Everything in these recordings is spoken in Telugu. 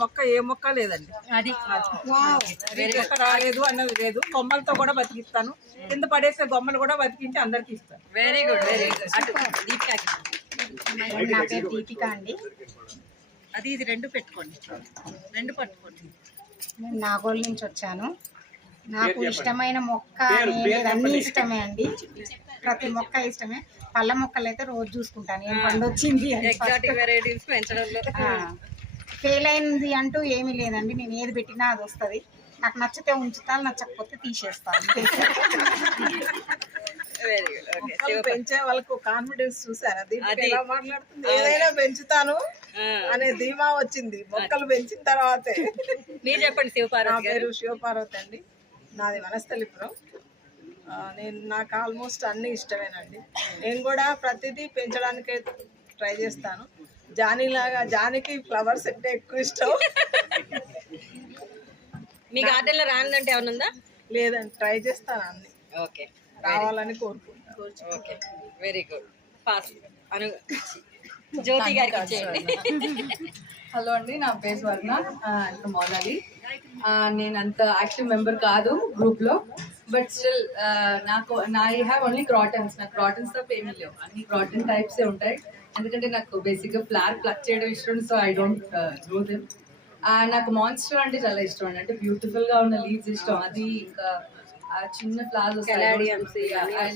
మొక్క ఏ మొక్క లేదండి. అది మొక్క రాలేదు అన్నది లేదు. కొమ్మలతో కూడా బతికిస్తాను. కింద పడేసే గొమ్మలు కూడా బతికించి అందరికి ఇస్తాను. Very good very good. నా పేరు దీపిక అండి. అది ఇది రెండు పెట్టుకోండి, రెండు పట్టుకోండి. నేను నాగోల్ నుంచి వచ్చాను. నాకు ఇష్టమైన మొక్క అన్ని ఇష్టమే అండి. ప్రతి మొక్క ఇష్టమే. పళ్ళ మొక్కలు అయితే రోజు చూసుకుంటాను ఏం పండు వచ్చింది ఎగ్జాటిక్ వెరైటీస్ పెంచడంలో ఫెయిల్ అయింది అంటూ ఏమీ లేదండి. నేను ఏది పెట్టినా అది వస్తుంది. నాకు నచ్చితే ఉంచుతాను, నచ్చకపోతే తీసేస్తాను. Very good. ఓకే, పెంచే వాళ్ళకు కాన్ఫిడెన్స్ చూసారా? ఎలా మాట్లాడుతుంది, ఏదైనా పెంచుతాను అనే ధీమా వచ్చింది మొక్కలు పెంచిన తర్వాతే. మీరు చెప్పండి. శివపార్వతి నా పేరు శివపార్వతి అండి. నాది వనస్థలిపురం. నాకు ఆల్మోస్ట్ అన్ని ఇష్టమేనండి. నేను కూడా ప్రతిదీ పెంచడానికే ట్రై చేస్తాను. జానికి ఫ్లవర్స్ అంటే ఎక్కువ ఇష్టం. మీ గార్డెన్ లో రాందంటే ఏమైనా ఉందా? లేదండి, ట్రై చేస్తాను అన్ని. ఓకే, రావాలని కోరుకుంటాను. Okay, very good. పాస్ అను జ్యోతి గారికి ఇచ్చేయండి. హలో అండి, నా పేరు స్వర్ణ. మోనాలి. నేను అంత యాక్టివ్ మెంబర్ కాదు గ్రూప్ లో, but still I have only crotons. నాకు క్రాటన్స్ తప్ప ఏమీ లేవు. అన్ని క్రాటన్ టైప్సే ఉంటాయి. ఎందుకంటే నాకు బేసిక్గా ఫ్లవర్ ప్లక్ చేయడం ఇష్టం. So I don't grow them. నాకు మాన్స్టర్ అంటే చాలా ఇష్టం అండి. అంటే బ్యూటిఫుల్ గా ఉన్న లీవ్స్ ఇష్టం. అది ఇంకా చిన్న ఫ్లవర్స్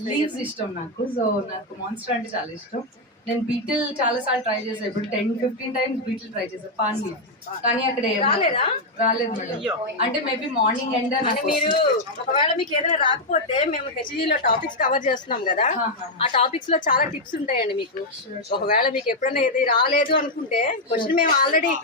లీవ్స్ ఇష్టం నాకు. సో నాకు మాన్స్టర్ అంటే చాలా ఇష్టం. నేను బీటిల్ చాలా సార్లు ట్రై చేసాను. ఇప్పుడు 10-15 టైమ్స్ బీటిల్ ట్రై చేసాను, పాన్ లీవ్. కానీ అక్కడ రాలేదు మేడం. అంటే మేబీ మార్నింగ్ ఎండ్. మీరు ఒకవేళ మీకు ఏదైనా రాకపోతే మేము హెచ్జీలో టాపిక్స్ కవర్ చేస్తున్నాం కదా, ఆ టాపిక్స్ లో చాలా టిప్స్ ఉంటాయండి మీకు. ఒకవేళ మీకు ఎప్పుడైనా ఏది రాలేదు అనుకుంటే క్వశ్చన్ మేము ఆల్రెడీ